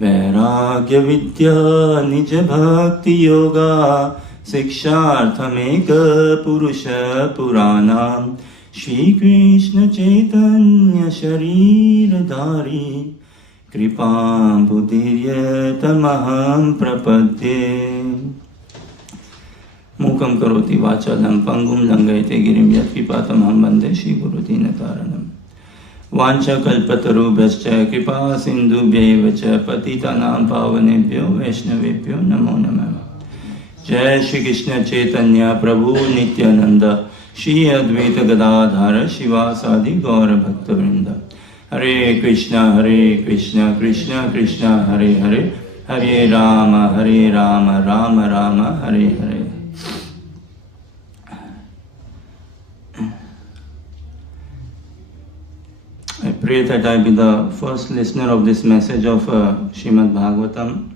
वैराग्य विद्या निज भक्ति योगा शिक्षार्थमेक पुरुष पुराणाम श्री कृष्ण चैतन्य शरीरधारी कृपाम्बुधिर्यतमहं प्रपद्ये। मूकं करोति वाचालं पंगुं लंघयते गिरिं यत्कृपातमहं वन्दे श्रीगुरुदीनतारणम्। वाञ्छाकल्पतरुभ्यश्च कृपा सिन्धुभ्यैव च पतितानां पावनेभ्यो वैष्णवेभ्यो नमो नमः। जय श्री कृष्ण चैतन्य प्रभु नित्यानंद श्री अद्वैत गदाधर शिवासादि गौर भक्तवृंद। हरे कृष्णा कृष्ण कृष्ण हरे हरे, हरे Ram Ram Ram Hare Hare. I pray that I be the first listener of this message of Srimad Bhagavatam.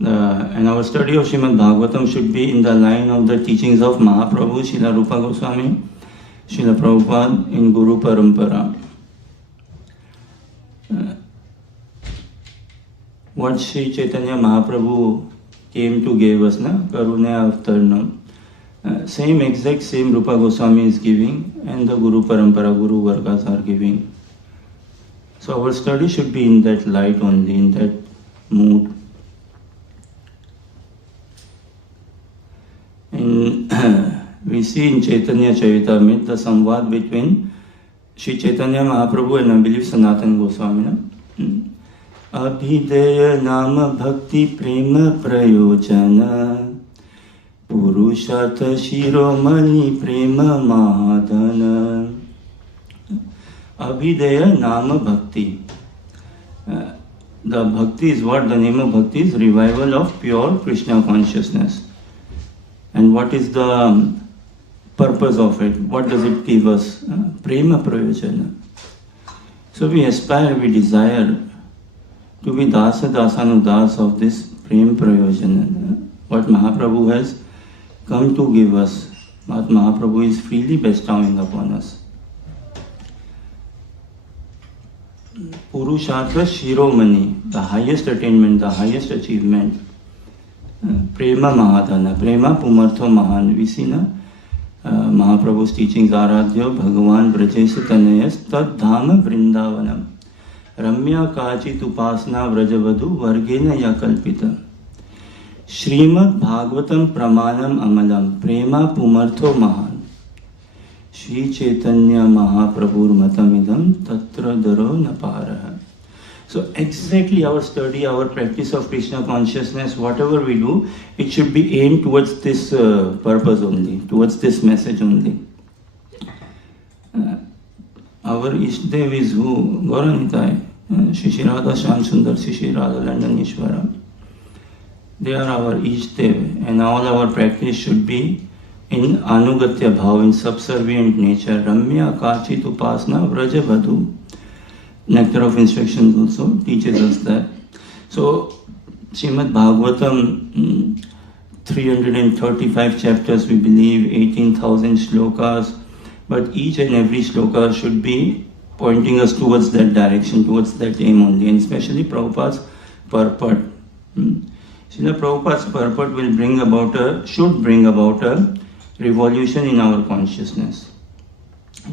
And our study of Srimad Bhagavatam should be in the line of the teachings of Mahaprabhu, Srila Rupa Goswami, Srila Prabhupada in Guru Parampara. What Sri Chaitanya Mahaprabhu came to give us, na? Karuna Avtarnam. Same Rupa Goswami is giving, and the Guru Parampara, Guru Vargas are giving. So our study should be in that light only, in that mood. We see in Chaitanya Charitamrita the samvad between Sri Chaitanya Mahaprabhu and I believe Sanatana Goswami. Abhidaya Nama Bhakti Prema Prayojana Purushartha Shiromani Prema Mahadana. Abhidaya Nama Bhakti. The bhakti is what? The name of bhakti is revival of pure Krishna consciousness. And what is the purpose of it? What does it give us? Prema Prayojana. So we aspire, we desire to be Dasa Dasanudas of this Prema Prayojana. What Mahaprabhu has come to give us, what Mahaprabhu is freely bestowing upon us. Purushartha Shiromani, the highest attainment, the highest achievement. Prema Mahadana, Prema Pumartho Mahan. We see na Mahaprabhu's teachings, Aradhyo Bhagavan Brajesu Tanayas Tad Dhama Vrindavanam Ramya Kachit Upasna Vrajavadu Vargena Yakalpita Srimad Bhagavatam Pramanam Amalam Prema Pumartho Mahan Shri Chaitanya Mahaprabhur Matamidam Tatra Daro Naparaha. So exactly our study, our practice of Krishna consciousness, whatever we do, it should be aimed towards this purpose only, towards this message only. Our Ishdev is who? Gauranitai, Shri Radha Shyam Sundar, Shri Radha London Ishvara. They are our Ishdev, and all our practice should be in Anugatya Bhav, in subservient nature. Ramya Kachit Upasna Vraja Vadhu. Nectar of Instructions also teaches us that. So, Srimad Bhagavatam, 335 chapters, we believe, 18,000 shlokas, but each and every shloka should be pointing us towards that direction, towards that aim only, and especially Prabhupada's purport. Srila Prabhupada's purport should bring about a revolution in our consciousness.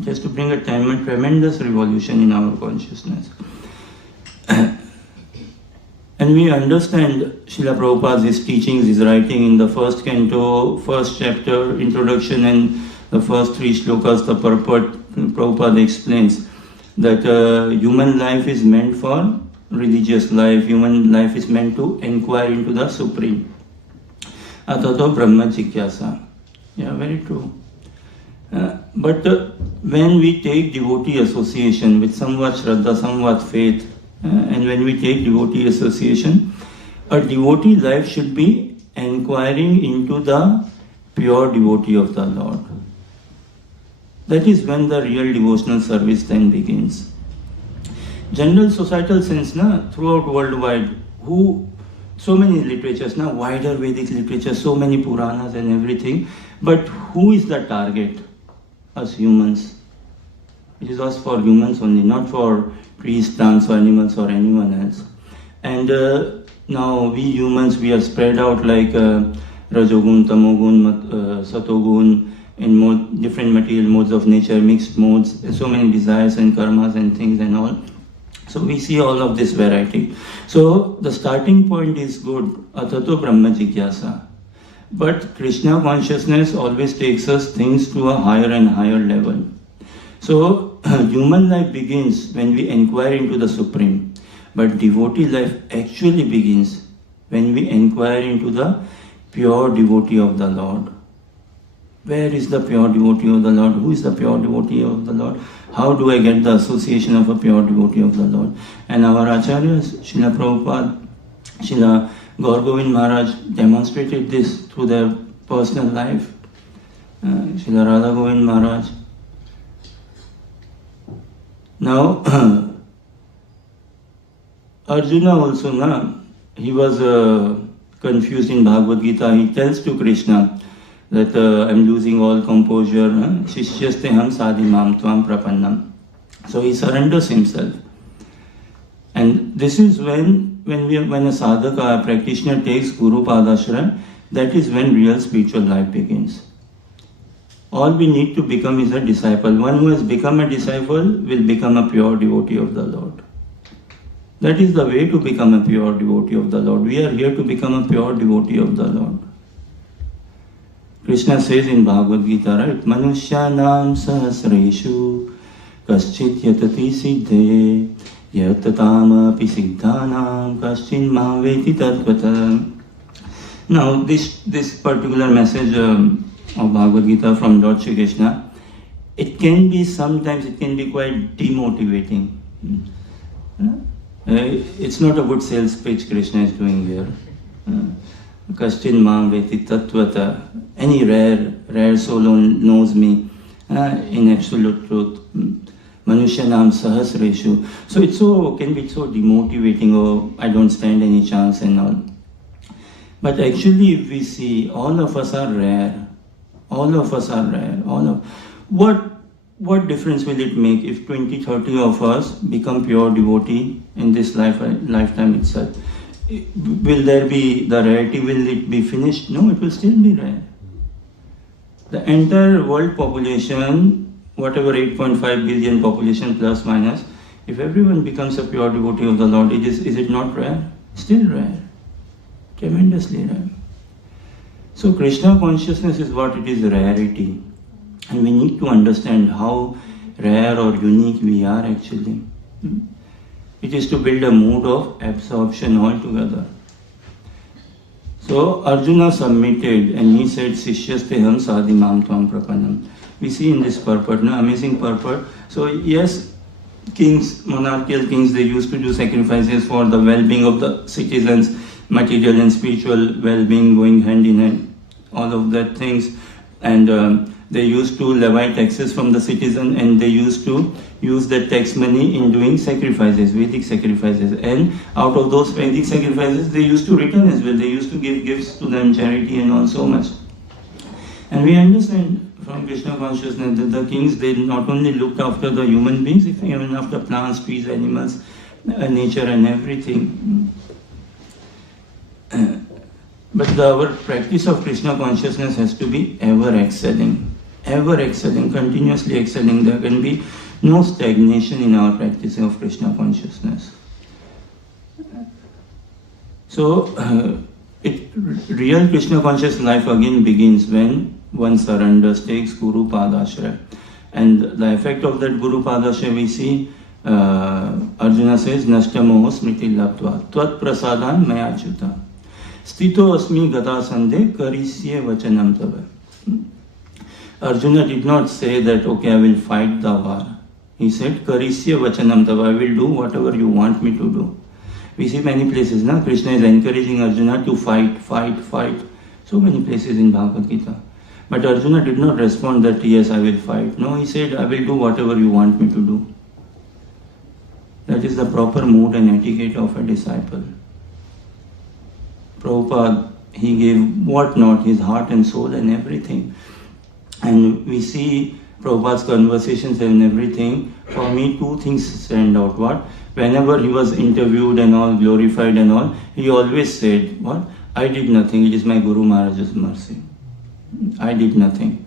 Just to bring a tremendous revolution in our consciousness. And we understand Srila Prabhupada's teachings, his writing in the first canto, first chapter, introduction, and the first 3 shlokas, the purport. Prabhupada explains that human life is meant for religious life, human life is meant to inquire into the Supreme. Atato Brahma Jigyasa. Yeah, very true. But when we take devotee association with somewhat Shraddha, somewhat faith, and when we take devotee association, a devotee life should be inquiring into the pure devotee of the Lord. That is when the real devotional service then begins. General societal sense, throughout worldwide, so many literatures, wider Vedic literature, so many Puranas and everything, but who is the target? Us humans. It is us for humans only, not for trees, plants, or animals, or anyone else. And now we humans, we are spread out like Rajogun, Tamogun, Satogun, in different material modes of nature, mixed modes, so many desires and karmas and things and all. So we see all of this variety. So the starting point is good, Atato Brahma Jigyasa. But Krishna consciousness always takes us things to a higher and higher level. So human life begins when we inquire into the Supreme. But devotee life actually begins when we inquire into the pure devotee of the Lord. Where is the pure devotee of the Lord? Who is the pure devotee of the Lord? How do I get the association of a pure devotee of the Lord? And our acharyas, Srila Prabhupada, Srila Gaur Govind Maharaj demonstrated this through their personal life. Srila Radha Govind Maharaj. Now, Arjuna also, he was confused in Bhagavad Gita. He tells to Krishna that I'm losing all composure. Shishyasteham sadhimam tvam prapannam. So he surrenders himself. And this is when a sadhaka, a practitioner takes Guru Padashra, that is when real spiritual life begins. All we need to become is a disciple. One who has become a disciple will become a pure devotee of the Lord. That is the way to become a pure devotee of the Lord. We are here to become a pure devotee of the Lord. Krishna says in Bhagavad Gita, right? Manushyanam sahasreshu kaschit yatati siddhe yatatam api siddhanam kaschin mahveti tatvata. Now this particular message of Bhagavad Gita from Lord Shri Krishna, sometimes it can be quite demotivating. It's not a good sales pitch Krishna is doing here. Kaschin mam veti tattvata. Any rare soul knows me in absolute truth. Manushyanam sahasreshu. So it can be so demotivating. Oh, I don't stand any chance and all. But actually, if we see, all of us are rare. All of us are rare. What difference will it make if 20, 30 of us become pure devotee in this lifetime itself? Will there be the rarity? Will it be finished? No, it will still be rare. The entire world population, whatever 8.5 billion population plus minus, if everyone becomes a pure devotee of the Lord, is it not rare? Still rare. Tremendously rare. So Krishna consciousness is what it is, rarity. And we need to understand how rare or unique we are actually. It is to build a mood of absorption altogether. So Arjuna submitted and he said, Sishyasteham sadhimam tvam prapannam. We see in this purport, amazing purport. So yes, kings, monarchical kings, they used to do sacrifices for the well-being of the citizens, material and spiritual well-being going hand in hand, all of that things. And they used to levy taxes from the citizen, and they used to use that tax money in doing sacrifices, Vedic sacrifices. And out of those Vedic sacrifices, they used to return as well. They used to give gifts to them, charity and all so much. And we understand from Krishna consciousness that the kings, they not only looked after the human beings, even after plants, trees, animals, nature and everything. But our practice of Krishna consciousness has to be ever excelling, continuously excelling. There can be no stagnation in our practice of Krishna consciousness. So, real Krishna conscious life again begins when one surrenders, takes Guru Padashra. And the effect of that Guru Padashra we see, Arjuna says, Nashta moho smriti labdva, tvat prasadan maya chuta. Sthito asmi gata sandhe karisye vachanam tava. Arjuna did not say that, okay, I will fight the war. He said, karisye vachanam tava, I will do whatever you want me to do. We see many places, Krishna is encouraging Arjuna to fight. So many places in Bhagavad Gita. But Arjuna did not respond that, yes, I will fight. No, he said, I will do whatever you want me to do. That is the proper mood and etiquette of a disciple. Prabhupada, he gave what not, his heart and soul and everything. And we see Prabhupada's conversations and everything, for me two things stand out. What? Whenever he was interviewed and all, glorified and all, he always said, what? I did nothing, it is my Guru Maharaj's mercy. I did nothing.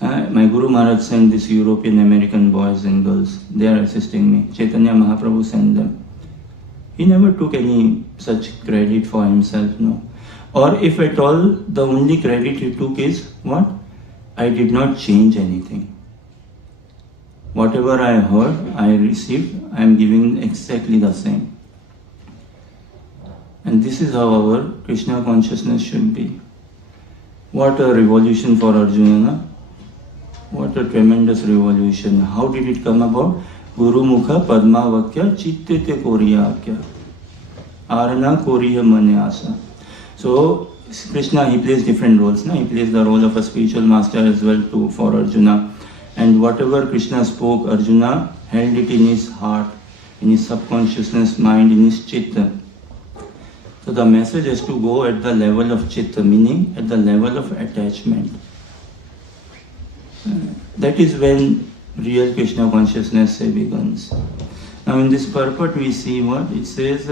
My Guru Maharaj sent these European American boys and girls. They are assisting me. Chaitanya Mahaprabhu sent them. He never took any such credit for himself, no. Or if at all, the only credit he took is what? I did not change anything. Whatever I heard, I received, I am giving exactly the same. And this is how our Krishna consciousness should be. What a revolution for Arjuna, na? What a tremendous revolution. How did it come about? Guru Mukha Padma Vakya Chittete Koriyakya Arana Koriya Manyasa. So Krishna, he plays different roles. He plays the role of a spiritual master as well too for Arjuna. And whatever Krishna spoke, Arjuna held it in his heart, in his subconsciousness mind, in his chitta. So the message has to go at the level of chitta, meaning at the level of attachment. That is when real Krishna consciousness begins. Now in this purport we see what? It says,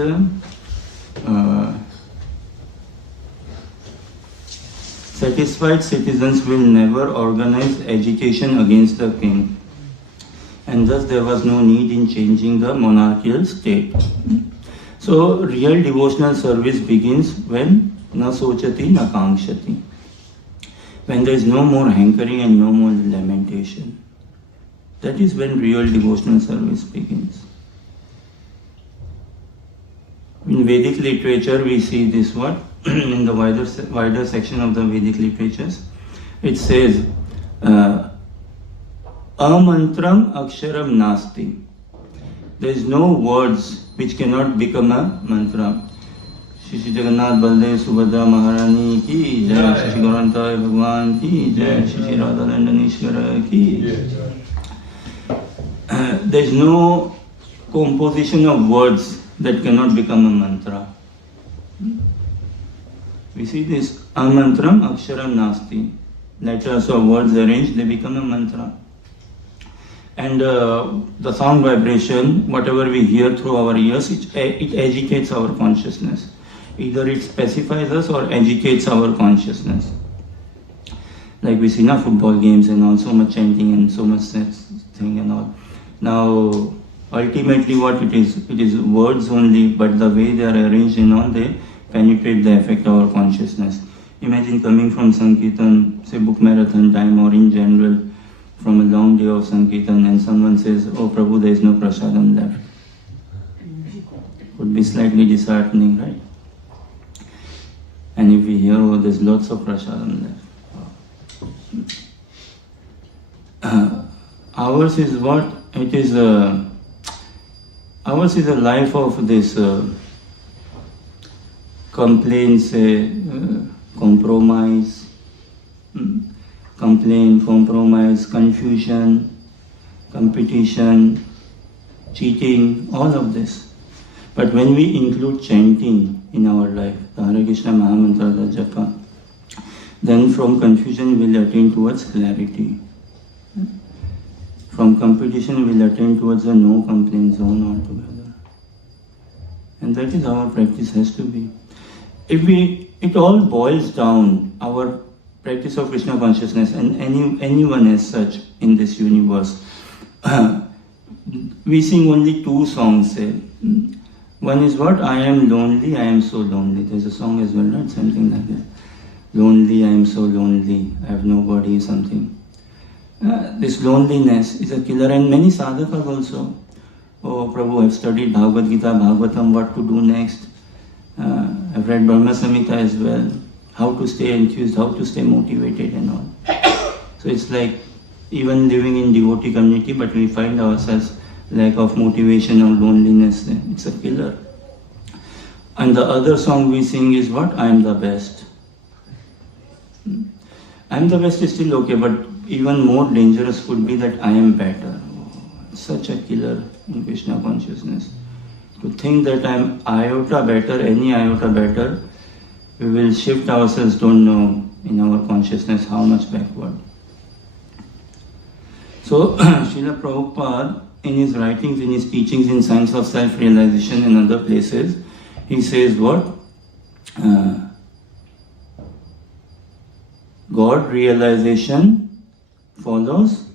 satisfied citizens will never organize agitation against the king. And thus there was no need in changing the monarchical state. So real devotional service begins when na sochati na kankshati. When there is no more hankering and no more lamentation. That is when real devotional service begins. In Vedic literature we see this what? In the wider section of the Vedic literatures. It says, amantram aksharam nasti. There is no words which cannot become a mantra. Shri Jagannath Baldev Subhadra Maharani ki jai, Shri Gauranta Bhagwan ki jai, Shri Radha Nandaneshwara ki jai. There is no composition of words that cannot become a mantra. We see this amantram aksharam nasti. Letters or words arranged, they become a mantra. And the sound vibration, whatever we hear through our ears, it agitates our consciousness. Either it specifies us or agitates our consciousness. Like we see now football games and all, so much chanting and so much thing and all. Now, ultimately what it is words only, but the way they are arranged and all, they penetrate the effect of our consciousness. Imagine coming from Sankirtan, say book marathon time or in general, from a long day of Sankirtan and someone says, oh Prabhu, there is no prasadam left. Would be slightly disheartening, right? And if we hear, oh, there's lots of prasadam left. Ours is what? It is ours is a life of this complaints, compromise, compromise, confusion, competition, cheating, all of this. But when we include chanting in our life, the Hare Krishna Mahamantra, the Japa, then from confusion we will attain towards clarity. From competition we will attain towards a no complaint zone altogether. And that is how our practice has to be. It all boils down, our practice of Krishna consciousness and anyone as such in this universe. We sing only two songs. One is what? I am lonely, I am so lonely. There's a song as well, right? Something like that. Lonely, I am so lonely, I have nobody, something. This loneliness is a killer, and many sadhakas also. Oh Prabhu, I've studied Bhagavad Gita, Bhagavatam, what to do next. I've read Brahma Samhita as well. How to stay enthused, how to stay motivated and all. So it's like even living in devotee community, but we find ourselves lack of motivation or loneliness. It's a killer. And the other song we sing is what? I am the best. I am the best is still okay, but even more dangerous could be that I am better. Such a killer in Krishna consciousness. To think that I am iota better, any iota better, we will shift ourselves, don't know in our consciousness how much backward. So, Srila Prabhupada, in his writings, in his teachings in Science of Self-Realization and other places, he says what? God realization follows,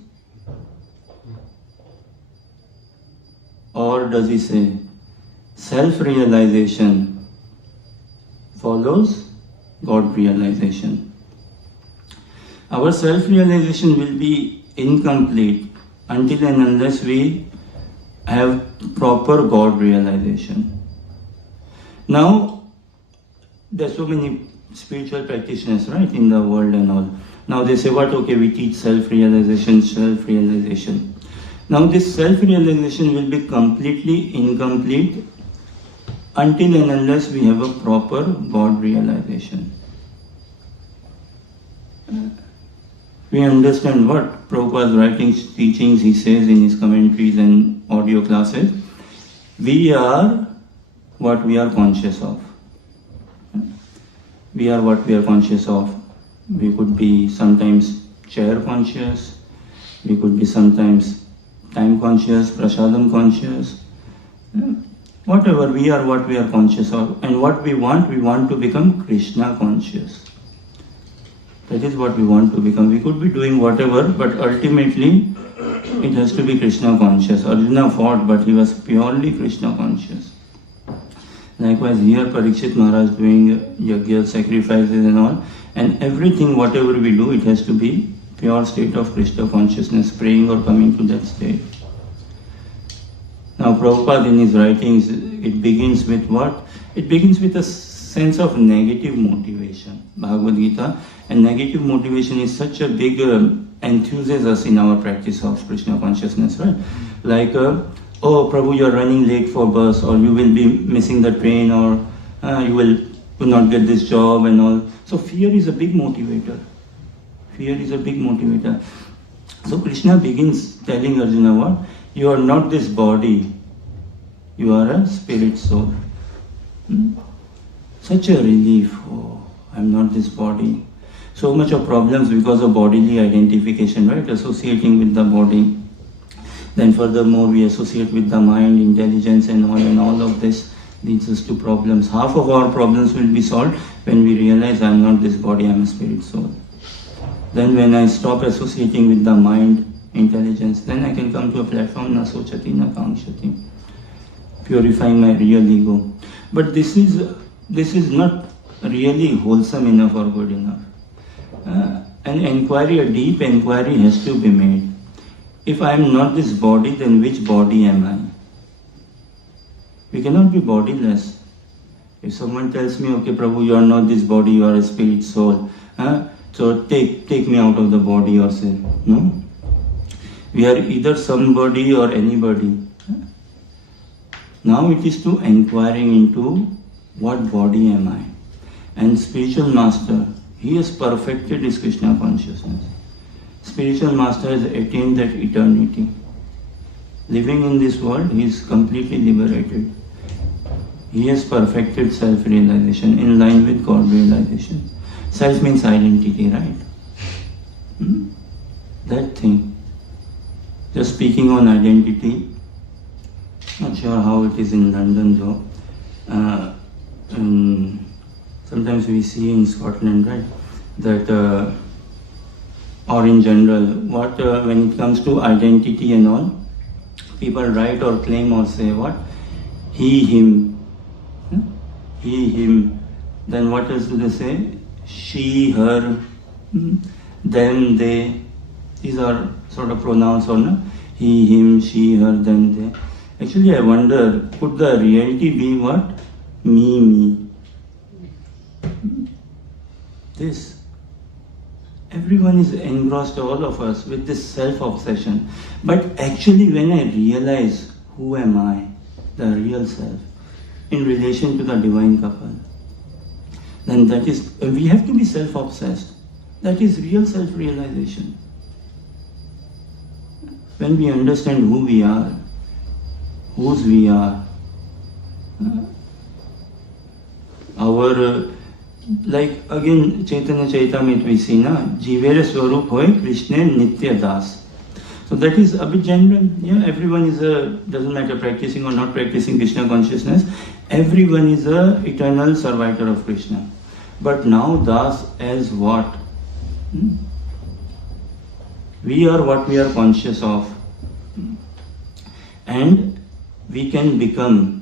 or does he say self-realization follows God realization? Our self-realization will be incomplete until and unless we have proper God realization. Now, there's so many spiritual practitioners, right, in the world and all. Now they say, what? Okay, we teach self-realization, self-realization. Now this self-realization will be completely incomplete until and unless we have a proper God realization. We understand what Prabhupada's writings, teachings, he says in his commentaries and audio classes. We are what we are conscious of. We are what we are conscious of. We could be sometimes chair conscious, we could be sometimes time conscious, prasadam conscious. Whatever, we are what we are conscious of. And what we want to become Krishna conscious. That is what we want to become. We could be doing whatever, but ultimately it has to be Krishna conscious. Arjuna fought, but he was purely Krishna conscious. Likewise here Parikshit Maharaj doing yajna, sacrifices and all, and everything whatever we do, it has to be pure state of Krishna consciousness, praying or coming to that state. Now Prabhupada in his writings, it begins with what? It begins with a sense of negative motivation. Bhagavad Gita, and negative motivation is such a big enthuses us in our practice of Krishna consciousness, right? Like, oh Prabhu, you are running late for bus, or you will be missing the train, or you will not get this job and all. So fear is a big motivator. Fear is a big motivator. So Krishna begins telling Arjuna what? You are not this body, you are a spirit soul. Such a relief. Oh, I'm not this body. So much of problems because of bodily identification, right? Associating with the body. Then furthermore, we associate with the mind, intelligence and all of this leads us to problems. Half of our problems will be solved when we realize I'm not this body, I'm a spirit soul. Then when I stop associating with the mind, intelligence, then I can come to a platform, na sochati, na kankshati, purifying my real ego. But this is not really wholesome enough or good enough. An inquiry, a deep inquiry has to be made. If I am not this body, then which body am I? We cannot be bodiless. If someone tells me, okay Prabhu, you are not this body, you are a spirit soul, so take me out of the body or say, no? We are either somebody or anybody. Now it is to inquiring into what body am I? And spiritual master, he has perfected his Krishna consciousness. Spiritual master has attained that eternity. Living in this world, he is completely liberated. He has perfected self-realization in line with God realization. Self means identity, right? That thing. Just speaking on identity, not sure how it is in London though. Sometimes we see in Scotland, right, that, or in general, what when it comes to identity and all, people write or claim or say what? He, him. He, him. Then what else do they say? She, her, them, they. These are sort of pronouns or no? He, him, she, her, them, they. Actually, I wonder, could the reality be what? Me. This. Everyone is engrossed, all of us, with this self-obsession. But actually, when I realize who am I, the real self, in relation to the divine couple, then that is, we have to be self-obsessed. That is real self-realization. When we understand who we are, whose we are, our, like again Chaitanya Charitamrita we see na, Jivere Swarup hoy Krishna Nitya Das. So that is a bit general. Yeah, everyone is doesn't matter practicing or not practicing Krishna consciousness. Everyone is a eternal survivor of Krishna. But now Das as what? We are what we are conscious of. And we become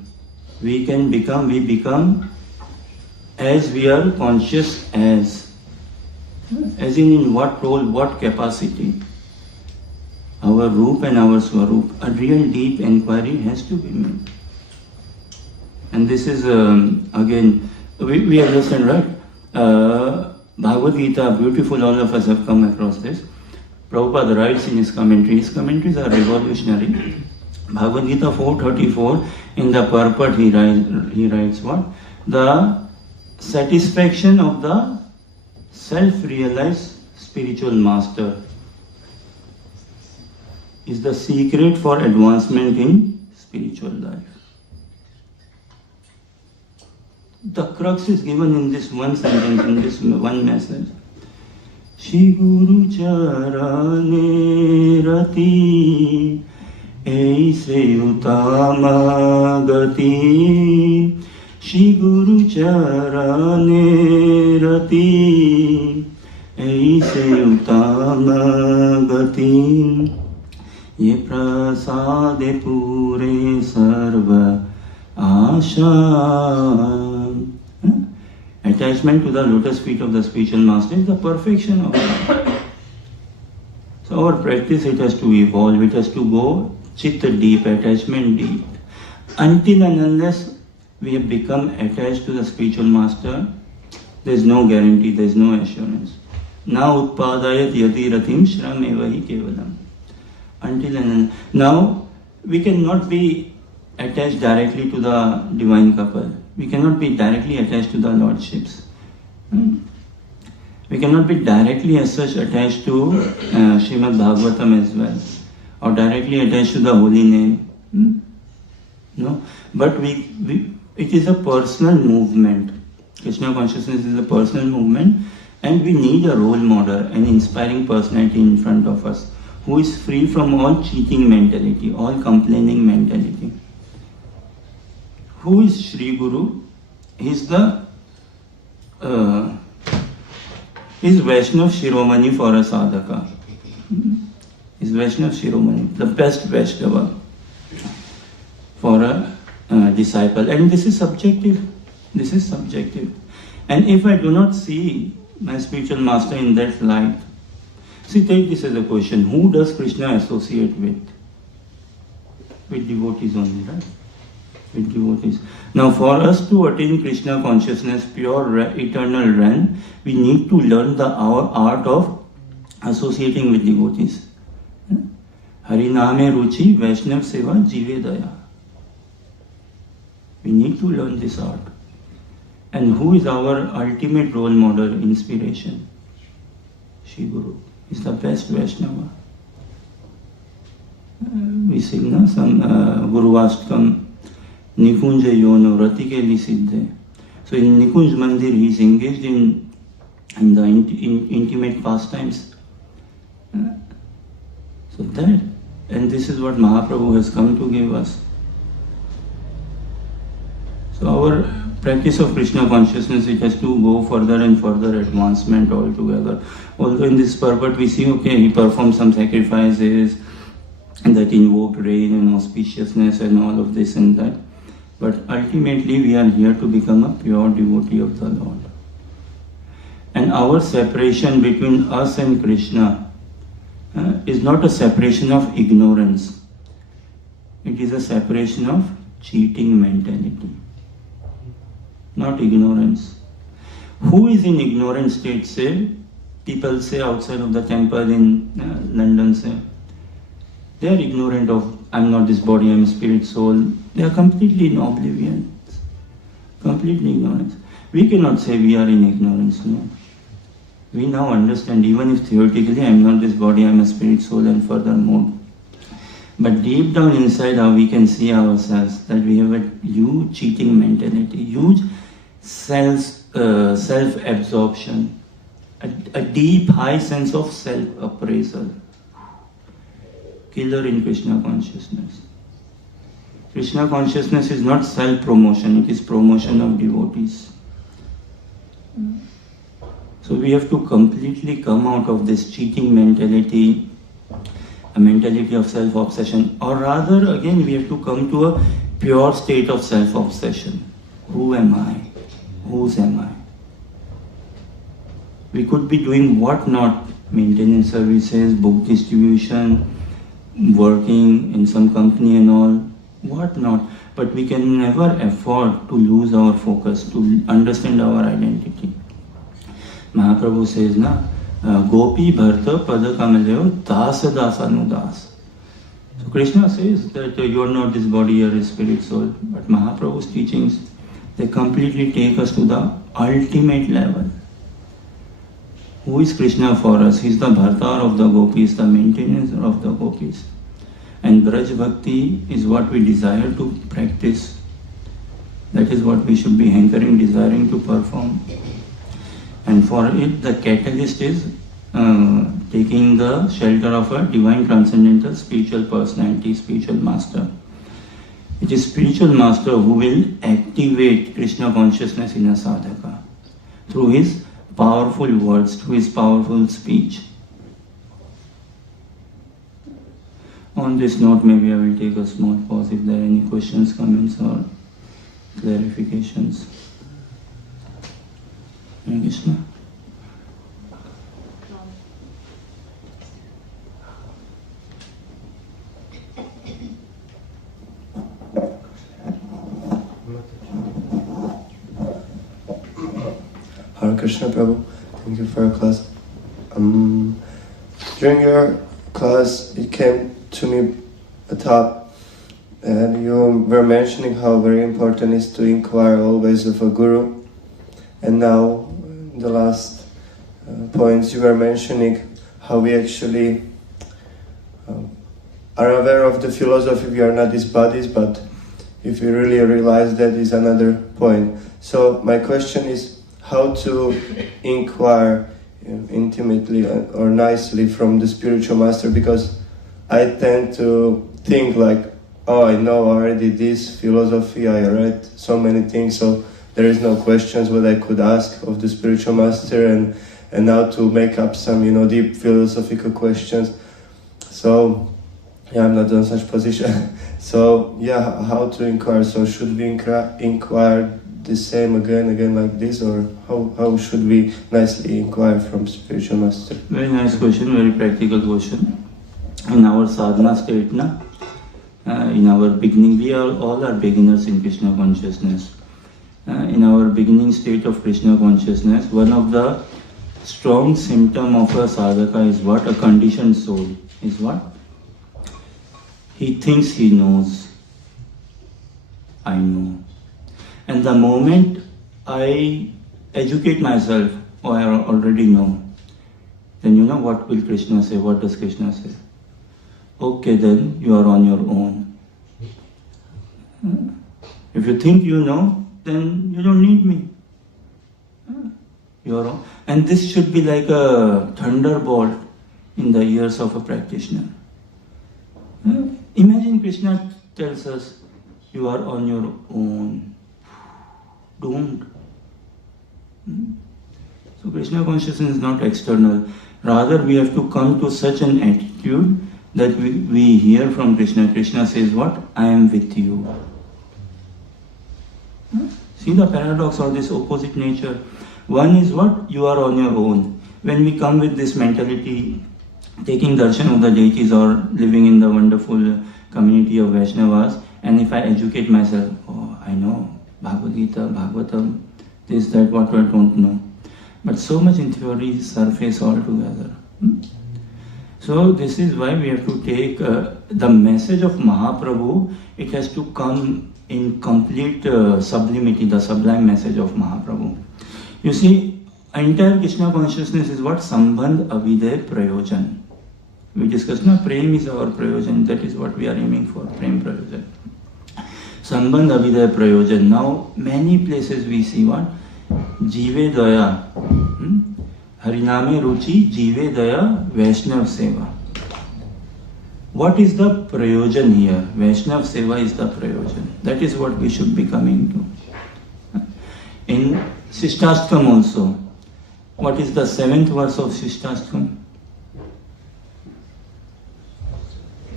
as we are conscious as. As in what role, what capacity? Our Roop and our Swaroop. A real deep inquiry has to be made. And this is, again, we understand, right? Bhagavad Gita, beautiful, all of us have come across this. Prabhupada writes in his commentaries. His commentaries are revolutionary. Bhagavad Gita 4:34, in the purport he writes what? The satisfaction of the self-realized spiritual master is the secret for advancement in spiritual life. The crux is given in this one sentence, in this one message. Shri Guru Charane Rati Aise Utama Gati Shri Guru Charane Rati Aise Utama Gati Ye prasade pure sarva asha. Attachment to the lotus feet of the spiritual master is the perfection of life. So our practice, it has to evolve, it has to go chitta deep, attachment deep. Until and unless we have become attached to the spiritual master, there is no guarantee, there is no assurance. Na utpadayat yati ratim shramevahi kevalam. Until and now, we cannot be attached directly to the divine couple. We cannot be directly attached to the lordships. We cannot be directly as such attached to Srimad Bhagavatam as well, or directly attached to the holy name. No, but it is a personal movement. Krishna consciousness is a personal movement, and we need a role model, an inspiring personality in front of us, who is free from all cheating mentality, all complaining mentality. Who is Shri Guru? He is the is Vaishnav Shiromani for a sadhaka. Is Vaishnav Shiromani, the best Vaishnava for a disciple. And this is subjective. This is subjective. And if I do not see my spiritual master in that light, see, take this as a question. Who does Krishna associate with? With devotees only, right? With devotees. Now, for us to attain Krishna consciousness, pure eternal realm, we need to learn our art of associating with devotees. Hariname Ruchi Vaishnav Seva Jive Daya. We need to learn this art. And who is our ultimate role model, inspiration? Shri Guru is the best Vaishnava. We sing some Guru Ashtam. Nikunja Yono Ratikeli Siddhe. So in Nikunj Mandir he is engaged in the intimate pastimes. So that, and this is what Mahaprabhu has come to give us. So our practice of Krishna consciousness, it has to go further and further advancement altogether. Although in this purport we see, okay, he performed some sacrifices that invoked rain and auspiciousness and all of this and that. But ultimately we are here to become a pure devotee of the Lord. And our separation between us and Krishna is not a separation of ignorance. It is a separation of cheating mentality. Not ignorance. Who is in ignorant state, say? People say outside of the temple in London, say. They are ignorant of, I'm not this body, I'm a spirit, soul. They are completely in oblivion. Completely ignorance. We cannot say we are in ignorance, no. We now understand, even if theoretically I'm not this body, I'm a spirit, soul, and furthermore. But deep down inside, how we can see ourselves, that we have a huge cheating mentality, huge self-absorption, a deep, high sense of self-appraisal. killer in Krishna consciousness. Krishna consciousness is not self-promotion, it is promotion of devotees. So we have to completely come out of this cheating mentality, a mentality of self-obsession, or rather again we have to come to a pure state of self-obsession. Who am I? Whose am I? We could be doing what not, maintenance services, book distribution, working in some company and all, what not, but we can never afford to lose our focus, to understand our identity. Mahaprabhu says, na, Gopi Bharta Padakamaleo Dasa Dasanudas. So Krishna says that you are not this body, you are a spirit soul. But Mahaprabhu's teachings, they completely take us to the ultimate level. Who is Krishna for us? He is the Bhartar of the gopis, the maintainer of the gopis. And Braj Bhakti is what we desire to practice. That is what we should be hankering, desiring to perform. And for it, the catalyst is taking the shelter of a divine transcendental spiritual personality, spiritual master. It is spiritual master who will activate Krishna consciousness in a sadhaka through his powerful words, through his powerful speech. On this note, maybe I will take a small pause if there are any questions, comments or clarifications. Hare Krishna. Hare Krishna, Prabhu. Thank you for your class. During your class, it came to me at top, and you were mentioning how very important it is to inquire always of a guru. And now, in the last points, you were mentioning how we actually are aware of the philosophy. We are not these bodies, but if we really realize that is another point. So my question is how to inquire intimately or nicely from the spiritual master, because I tend to think like, oh, I know already this philosophy, I read so many things, so there is no questions what I could ask of the spiritual master, and now to make up some, deep philosophical questions. So, yeah, I'm not in such position. So, yeah, how to inquire? So, should we inquire the same again like this, or how should we nicely inquire from spiritual master? Very nice question, very practical question. In our sadhana state, in our beginning, we all are beginners in Krishna consciousness. In our beginning state of Krishna consciousness, one of the strong symptom of a sadhaka is what? A conditioned soul is what? He thinks he knows. I know. And the moment I educate myself, oh, I already know, then what will Krishna say? What does Krishna say? Okay, then you are on your own. If you think you know, then you don't need me. You are on. And this should be like a thunderbolt in the ears of a practitioner. Imagine Krishna tells us, you are on your own. Don't. So Krishna consciousness is not external. Rather, we have to come to such an attitude that we hear from Krishna. Krishna says what? I am with you. See the paradox or this opposite nature. One is what? You are on your own. When we come with this mentality, taking darshan of the deities or living in the wonderful community of Vaishnavas, and if I educate myself, oh, I know Bhagavad Gita, Bhagavatam, this, that, what I don't know. But so much in theory, surface altogether. So this is why we have to take the message of Mahaprabhu, it has to come in complete sublimity, the sublime message of Mahaprabhu. You see, entire Krishna consciousness is what? Sambandh Avidya Prayojana. We discussed, Prem is our Prayojana, that is what we are aiming for, Prem Prayojana. Sambandh Avidya Prayojana. Now, many places we see what? Jive Daya. Hariname Ruchi, Jive Daya, Vaishnav Seva. What is the Prayojana here? Vaishnav Seva is the Prayojana. That is what we should be coming to. In Shishtastkam also, what is the 7th verse of Shishtastkam?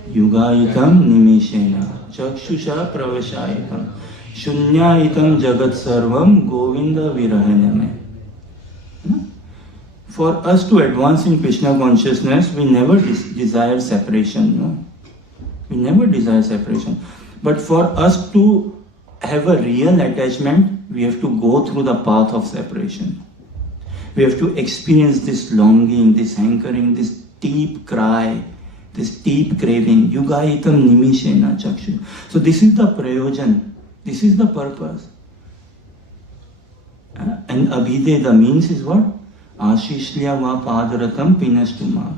Yugayitam nimishena chakshusha pravashayikam shunyayitam jagat sarvam govinda virahaname. For us to advance in Krishna consciousness, we never desire separation. No? We never desire separation. But for us to have a real attachment, we have to go through the path of separation. We have to experience this longing, this hankering, this deep cry, this deep craving. Yugayitam nimishena chakshu. So this is the Prayojana. This is the purpose. And Abhide, the means is what? Ashishliya va padaratam pinastuma.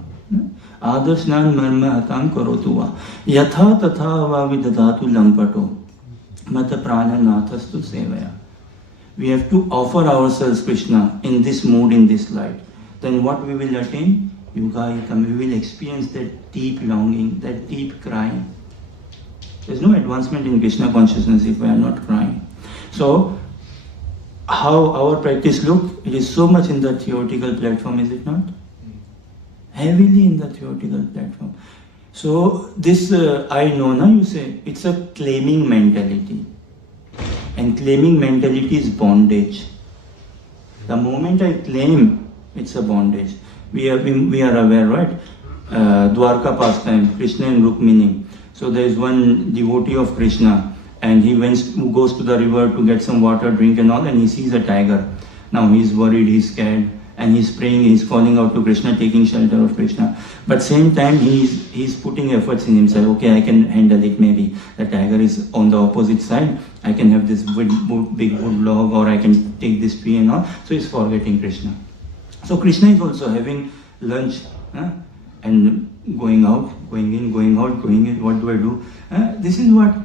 Adarsnan marma hatam karotuva. Yatha tatha va vidadatu lampato. Mata prana nathastu sevaya. We have to offer ourselves Krishna in this mood, in this light. Then what we will attain? Yugayitam. We will experience that deep longing, that deep crying. There is no advancement in Krishna consciousness if we are not crying. So, how our practice look? It is so much in the theoretical platform, is it not? Heavily in the theoretical platform. So this I know, na, you say, it's a claiming mentality. And claiming mentality is bondage. The moment I claim, it's a bondage. We are aware, right? Dwarka pastime, Krishna and Rukmini. So there is one devotee of Krishna, and he goes to the river to get some water, drink and all, and he sees a tiger. Now he's worried, he's scared, and he's praying, he's calling out to Krishna, taking shelter of Krishna. But same time, he's putting efforts in himself. Okay, I can handle it maybe. The tiger is on the opposite side. I can have this big wood log, or I can take this tree and all. So he's forgetting Krishna. So Krishna is also having lunch and going out, going in, going out, going in. What do I do? This is what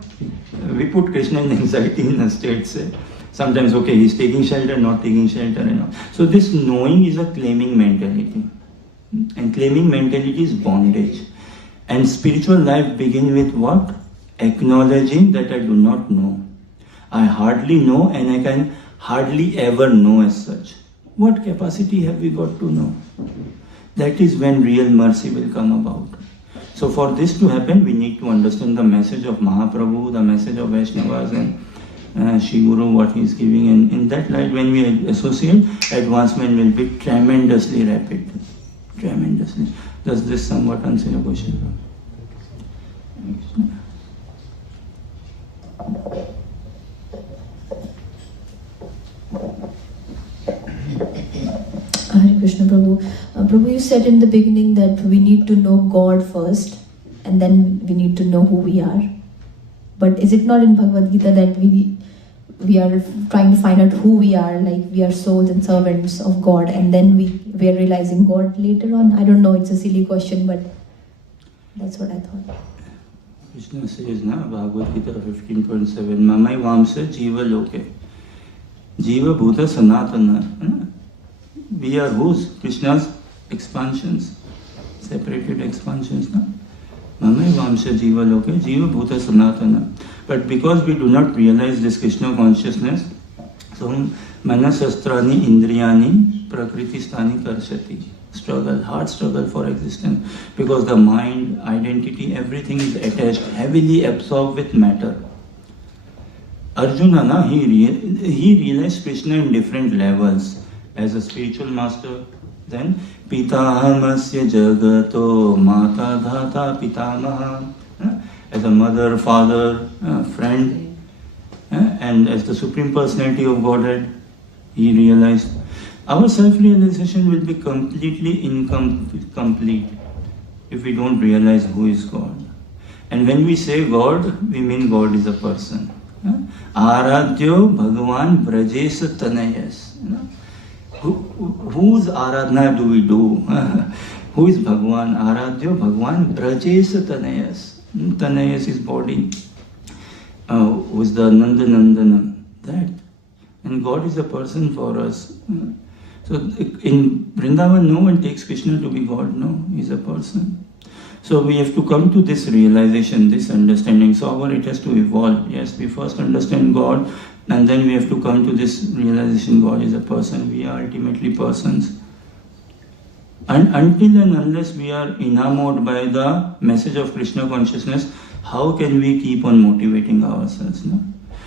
we put Krishna in anxiety in a state. Say. Sometimes, okay, he's taking shelter, not taking shelter and all. So this knowing is a claiming mentality. And claiming mentality is bondage. And spiritual life begins with what? Acknowledging that I do not know. I hardly know, and I can hardly ever know as such. What capacity have we got to know? That is when real mercy will come about. So for this to happen, we need to understand the message of Mahaprabhu, the message of Vaishnavas and Shri Guru, what he is giving. And in that light, when we associate, advancement will be tremendously rapid. Tremendously. Does this somewhat answer your question? Hare Krishna, Prabhu. Prabhu, you said in the beginning that we need to know God first and then we need to know who we are. But is it not in Bhagavad Gita that we are trying to find out who we are, like we are souls and servants of God, and then we are realizing God later on? I don't know, it's a silly question, but that's what I thought. Krishna says, na, Bhagavad Gita 15.7, Mamai Vamsa Jiva Loke. Jiva Bhuta Sanatana. We are whose? Krishna's expansions, separated expansions. Na? Mamai Vamsa Jiva Loke, Jiva Bhuta Sanatana. But because we do not realize this Krishna consciousness, so Manasastrani Indriyani Prakriti Stani Karshati. Struggle, hard struggle for existence. Because the mind, identity, everything is attached, heavily absorbed with matter. Arjuna, na, he realized Krishna in different levels. As a spiritual master, then Pitahamasya Jagato Mata Dhata Pitamaha. As a mother, father, friend, and as the Supreme Personality of Godhead, he realized our self-realization will be completely incomplete if we don't realize who is God. And when we say God, we mean God is a person. Aradhyo Bhagavan Brajes Tanayas. Whose Aradhana do we do? Who is Bhagavan? Aradhyo Bhagavan Brajes Tanayas. Tanayas is body. Who is the Nandanandana? That. And God is a person for us. So in Vrindavan, no one takes Krishna to be God. No, he's a person. So we have to come to this realization, this understanding. So it has to evolve. Yes, we first understand God, and then we have to come to this realization God is a person. We are ultimately persons. And until and unless we are enamored by the message of Krishna consciousness, how can we keep on motivating ourselves? No?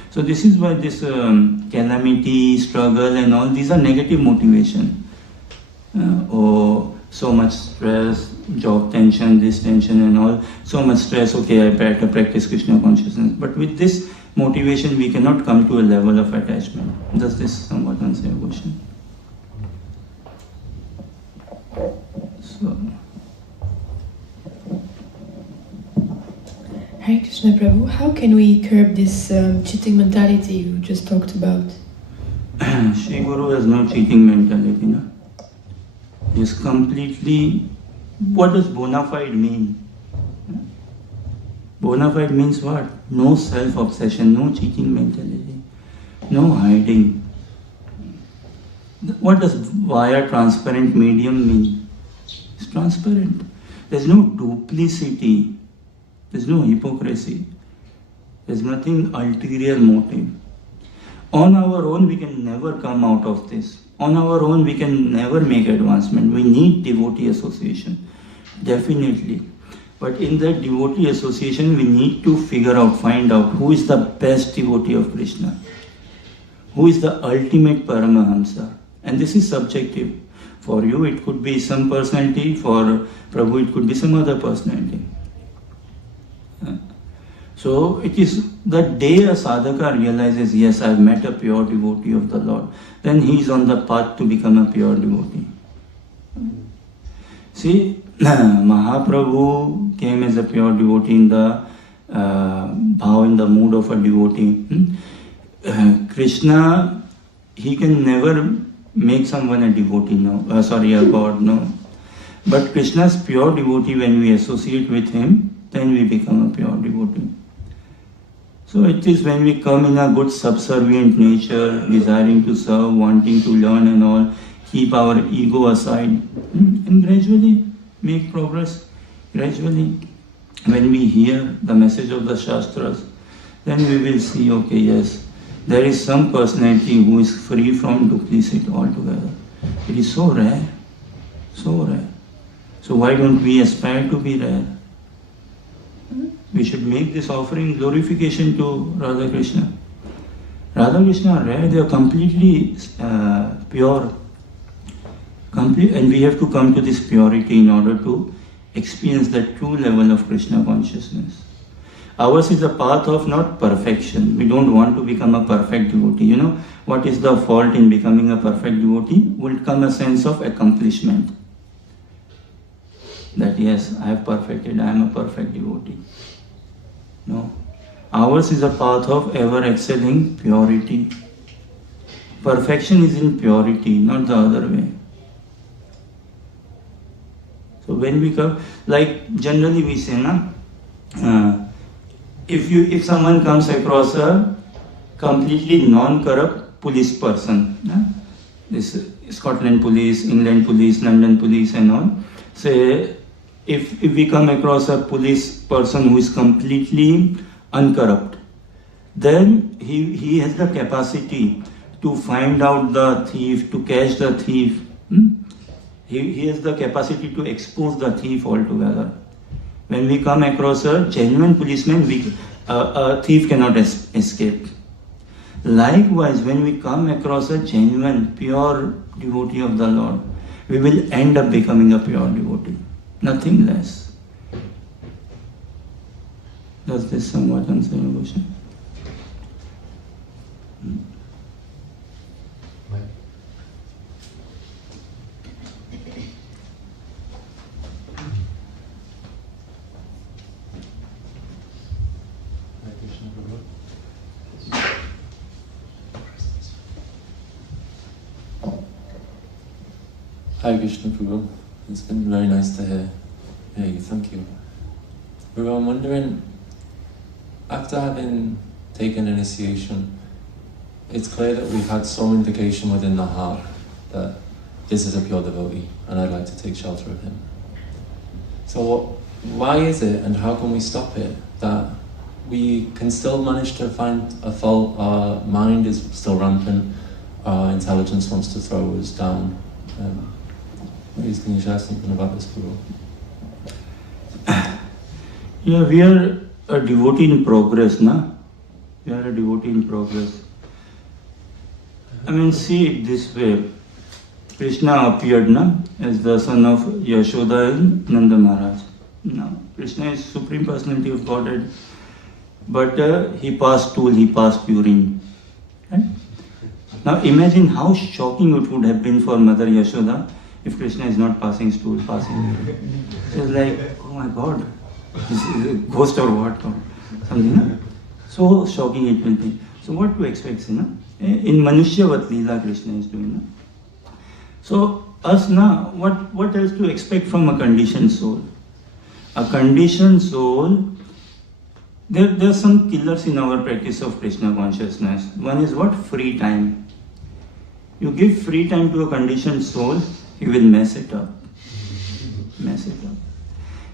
So this is why this calamity, struggle and all, these are negative motivation. Or so much stress, job tension, this tension and all, so much stress, okay, I better practice Krishna consciousness. But with this motivation, we cannot come to a level of attachment. Does this somewhat answer your question? So. Hare Krishna Prabhu, how can we curb this cheating mentality you just talked about? Shri Guru has no cheating mentality, no? He's completely... What does bona fide mean? Bona fide means what? No self-obsession, no cheating mentality, no hiding. What does via transparent medium mean? It's transparent. There's no duplicity. There's no hypocrisy. There's nothing ulterior motive. On our own, we can never come out of this. On our own, we can never make advancement. We need devotee association, definitely. But in that devotee association, we need to figure out, find out who is the best devotee of Krishna, who is the ultimate Paramahamsa. And this is subjective. For you, it could be some personality. For Prabhu, it could be some other personality. So it is the day a sadhaka realizes, yes, I have met a pure devotee of the Lord, then he is on the path to become a pure devotee. See, Mahaprabhu came as a pure devotee in the bhav, in the mood of a devotee. Krishna, he can never make someone a devotee, no. A god, no. But Krishna's pure devotee, when we associate with him, then we become a pure devotee. So it is when we come in a good subservient nature, desiring to serve, wanting to learn and all, keep our ego aside, and gradually make progress. Gradually, when we hear the message of the Shastras, then we will see, okay, yes, there is some personality who is free from duplicity altogether. It is so rare, so rare. So why don't we aspire to be rare? We should make this offering glorification to Radha Krishna. Radha Krishna are rare, they are completely pure. And we have to come to this purity in order to experience that true level of Krishna consciousness. Ours is a path of not perfection. We don't want to become a perfect devotee. You know, what is the fault in becoming a perfect devotee? Will come a sense of accomplishment. That yes, I have perfected, I am a perfect devotee. No. Ours is a path of ever excelling purity. Perfection is in purity, not the other way. So when we come, like generally we say, if someone comes across a completely non-corrupt police person, this Scotland police, England police, London police and all, say if we come across a police person who is completely uncorrupt, then he has the capacity to find out the thief, to catch the thief. He has the capacity to expose the thief altogether. When we come across a genuine policeman, a thief cannot escape. Likewise, when we come across a genuine, pure devotee of the Lord, we will end up becoming a pure devotee. Nothing less. Does this somewhat answer your question? Hare Krishna Prabhu. It's been very nice to hear you. Thank you. Prabhu, I'm wondering, after having taken initiation, it's clear that we've had some indication within the heart that this is a pure devotee and I'd like to take shelter of him. So why is it and how can we stop it that we can still manage to find a fault, our mind is still rampant, our intelligence wants to throw us down? Please, can you share something about this, Guru? Yeah, we are a devotee in progress, na? We are a devotee in progress. I mean, see it this way. Krishna appeared, na, as the son of Yashoda and Nanda Maharaj. Now, Krishna is Supreme Personality of Godhead, but he passed stool, he passed urine. Right? Now, imagine how shocking it would have been for Mother Yashoda if Krishna is not passing stool, passing urine. She's like, oh my God, is a ghost or what, or something. Na? So shocking it will be. So what to expect, na? In Manushyavat Leela Krishna is doing. Na? So us, na, what else to expect from a conditioned soul? A conditioned soul, there are some killers in our practice of Krishna consciousness. One is what? Free time. You give free time to a conditioned soul, he will mess it up. Mess it up.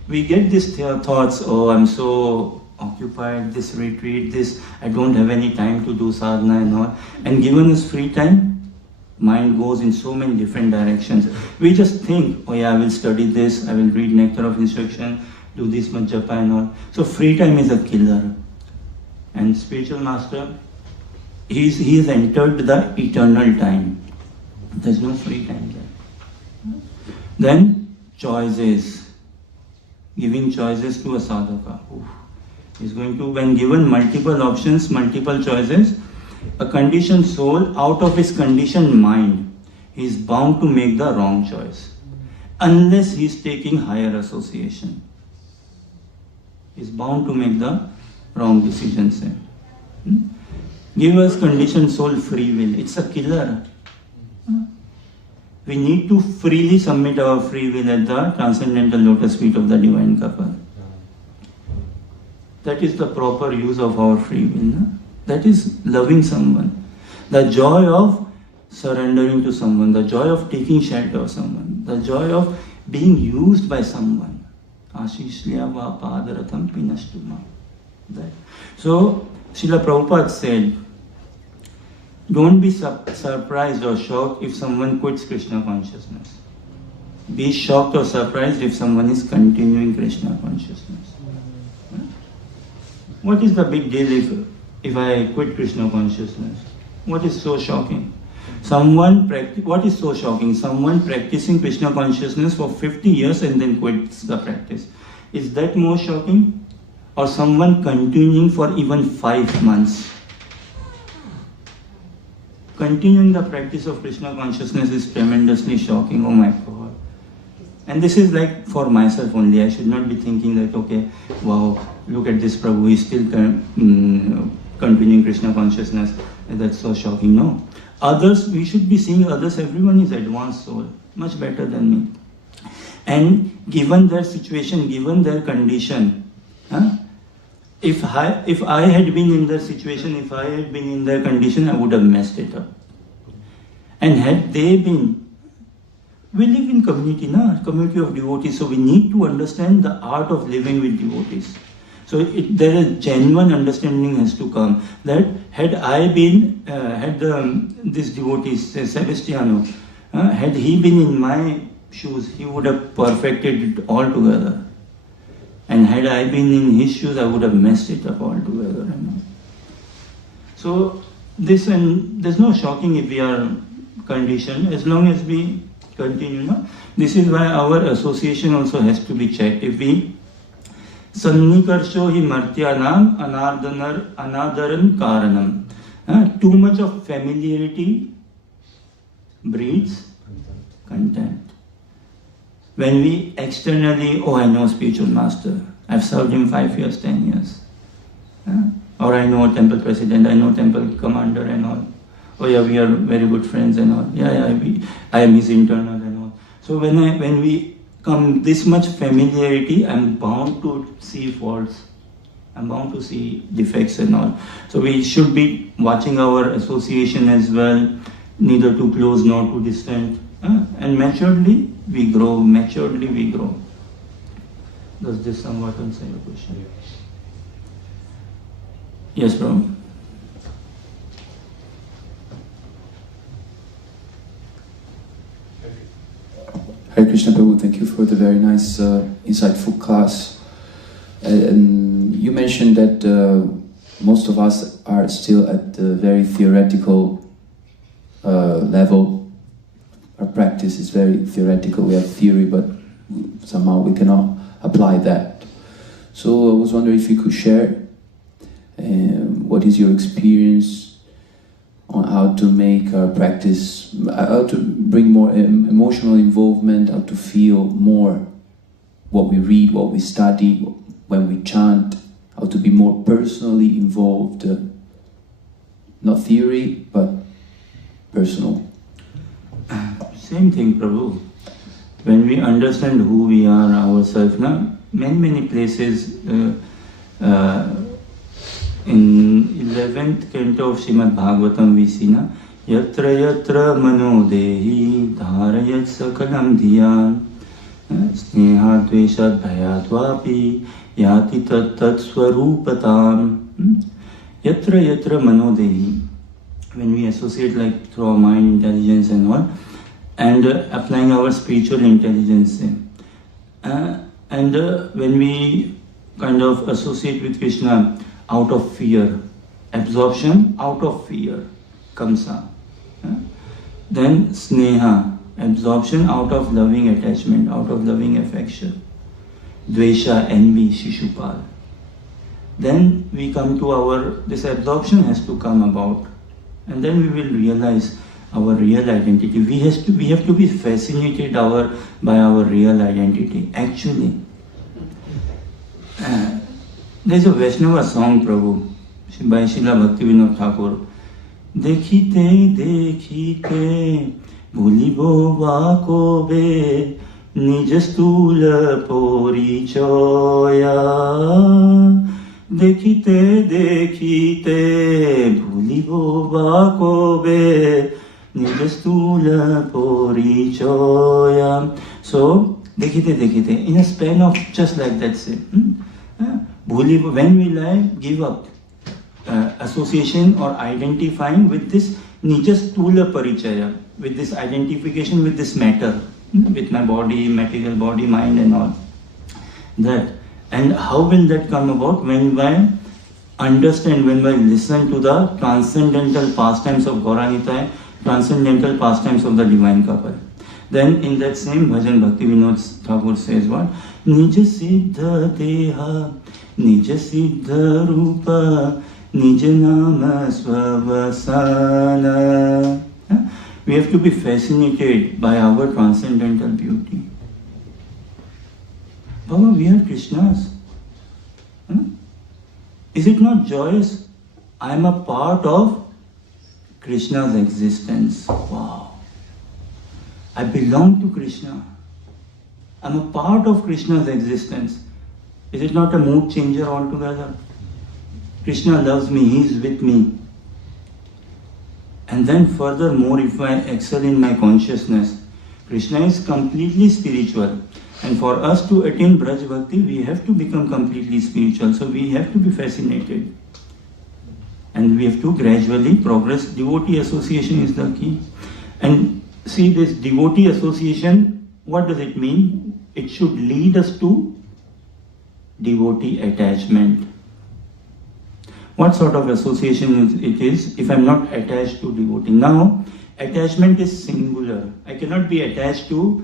We get these thoughts, oh, I'm so occupied, this retreat, this, I don't have any time to do sadhana and all. And given us free time, mind goes in so many different directions. We just think, oh yeah, I will study this, I will read Nectar of Instruction, do this much japa and all. So free time is a killer. And spiritual master, he has entered the eternal time. There's no free time there. Then choices. Giving choices to a sadhaka. He's going to, when given multiple options, multiple choices, a conditioned soul, out of his conditioned mind, he is bound to make the wrong choice. Unless he is taking higher association. He is bound to make the wrong decisions. Give us conditioned soul free will. It's a killer. We need to freely submit our free will at the transcendental lotus feet of the divine couple. That is the proper use of our free will. No? That is loving someone. The joy of surrendering to someone, the joy of taking shelter of someone, the joy of being used by someone. Ashishliya va padaratham pinashtuma. So, Srila Prabhupada said, don't be surprised or shocked if someone quits Krishna consciousness. Be shocked or surprised if someone is continuing Krishna consciousness. What is the big deal if I quit Krishna consciousness? What is so shocking? What is so shocking? Someone practicing Krishna consciousness for 50 years and then quits the practice. Is that more shocking? Or someone continuing for even 5 months? Continuing the practice of Krishna consciousness is tremendously shocking. Oh my God. And this is like for myself only. I should not be thinking that, okay, wow, look at this Prabhu, he's still continuing Krishna consciousness. That's so shocking. No. Others, we should be seeing others, everyone is advanced soul, much better than me. And given their situation, given their condition, if I had been in their situation, if I had been in their condition, I would have messed it up. And had they been, we live in community, community of devotees, so we need to understand the art of living with devotees. So there is genuine understanding has to come that had I been, this devotee, Sebastiano, had he been in my shoes, he would have perfected it altogether. And had I been in his shoes, I would have messed it up altogether. So there's no shocking if we are conditioned, as long as we continue. This is why our association also has to be checked. If we Sannikarsho hi martyanam anadaran karanam. Too much of familiarity breeds contempt. When we externally, oh, I know spiritual master, I've served him 5 years, 10 years. Or I know temple president, I know temple commander and all. Oh yeah, we are very good friends and all. I am his internal and all. So when we come this much familiarity, I'm bound to see faults. I'm bound to see defects and all. So we should be watching our association as well, neither too close nor too distant. And maturedly we grow, Does this somewhat answer your question? Yes, Prabhu. Hare Krishna Prabhu, thank you for the very nice, insightful class. And you mentioned that most of us are still at the very theoretical level. Our practice is very theoretical. We have theory, but somehow we cannot apply that. So I was wondering if you could share what is your experience on how to make our practice, how to bring more emotional involvement, how to feel more what we read, what we study, when we chant, how to be more personally involved, not theory, but personal. Same thing, Prabhu. When we understand who we are ourselves, now many places in 11th canto of Srimad Bhagavatam we see na yatra yatra manodehi dharayat sakalam dhiyan sneha dveshat bhayat vapi yati tat swarupatam. Yatra yatra manodehi, when we associate like through our mind, intelligence and all, and applying our spiritual intelligence, and when we kind of associate with Krishna out of fear, absorption out of fear, kamsa. Then sneha, absorption out of loving attachment, out of loving affection. Dvesha, envy, shishupal. Then we come to this absorption has to come about. And then we will realize our real identity. We have to be fascinated by our real identity. Actually, there's a Vaishnava song, Prabhu, by Srila Bhaktivinoda Thakur. Dekhite dekhite bhulibo vakobe nijastula porichoya. Dekhite dekhite bhulibo vakobe nijastula porichoya. So, dekhite dekhite, in a span of just like that, say. When will I give up association or identifying with this nijastula parichaya, with this identification with this matter, with my body, material body, mind and all that. And how will that come about? When I understand, when I listen to the transcendental pastimes of Gauranitai, transcendental pastimes of the divine couple. Then in that same bhajan, Bhaktivinoda Thakur says what? Nija siddha deha, nija siddha rupa, nija nama svavasana. We have to be fascinated by our transcendental beauty. Baba, we are Krishna's. Is it not joyous? I am a part of Krishna's existence. Wow. I belong to Krishna. I am a part of Krishna's existence. Is it not a mood changer altogether? Krishna loves me, he is with me. And then furthermore, if I excel in my consciousness, Krishna is completely spiritual. And for us to attain Braj Bhakti, we have to become completely spiritual. So we have to be fascinated. And we have to gradually progress. Devotee association is the key. And see, this devotee association, what does it mean? It should lead us to devotee attachment. What sort of association it is if I'm not attached to devotee? Now, attachment is singular. I cannot be attached to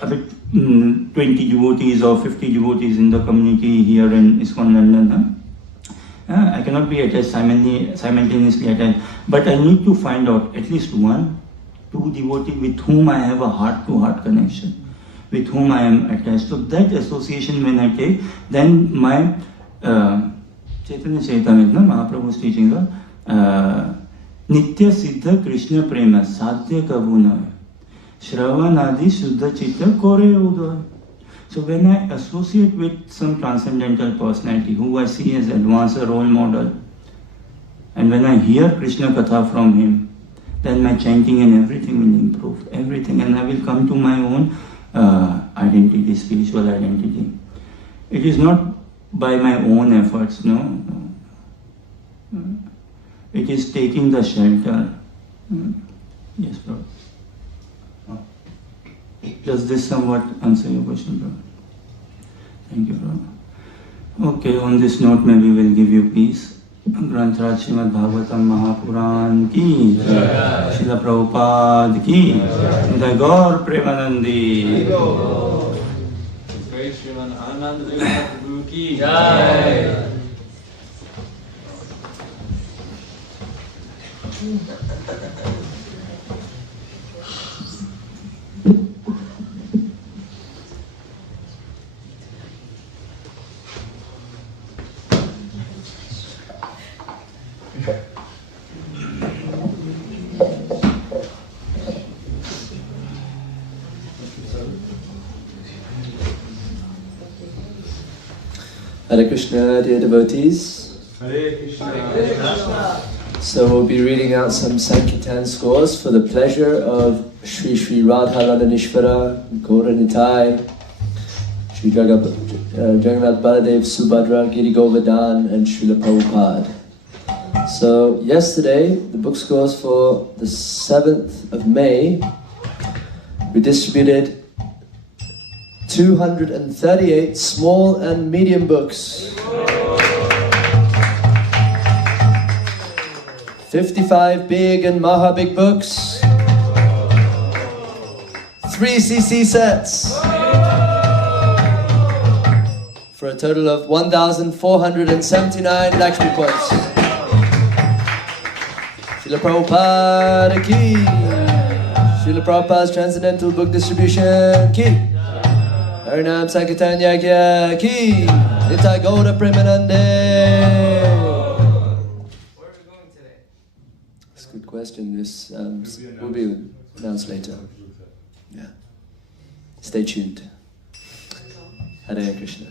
20 devotees or 50 devotees in the community here in ISKCON London. I cannot be attached, simultaneously attached. But I need to find out at least 1, 2 devotees with whom I have a heart-to-heart connection, with whom I am attached. So that association when I take, then my Chaitanya Chaitamrita, Mahaprabhu's teaching, Nitya Siddha Krishna Prema Sadhya Kabuna Shravanadi Shuddha Chitta Kore Udoy. So when I associate with some transcendental personality who I see as advanced role model, and when I hear Krishna Katha from him, then my chanting and everything will improve, everything, and I will come to my own identity, spiritual identity. It is not by my own efforts, no. It is taking the shelter. Yes, Prabhu. Does this somewhat answer your question, Prabhu? Thank you, Prabhu. Okay, on this note, maybe we'll give you peace. Granthrat Srimad Bhagavatam Mahapuran ki Srila Prabhupada ki Jai Gaur Premanandi Great Sriman Anand Prabhu ki Jai. Hare Krishna, dear devotees. Hare Krishna. So we'll be reading out some Sankirtan scores for the pleasure of Sri Sri Radha Radhanishvara, Gauranitai, Sri Jagannath Baladev Subhadra Giri Govardhan, and Srila Prabhupada. So yesterday, the book scores for the 7th of May, we distributed 238 small and medium books, 55 big and maha big books, 3 CC sets, for a total of 1,479 Lakshmi points. Srila Prabhupada ki, Srila Prabhupada's Transcendental Book Distribution ki, Harinam Sankirtan Yagya ki, Nitai Gauda Premanande. Where are we going today? That's a good question. This will be announced later. Yeah. Stay tuned. Hare Krishna.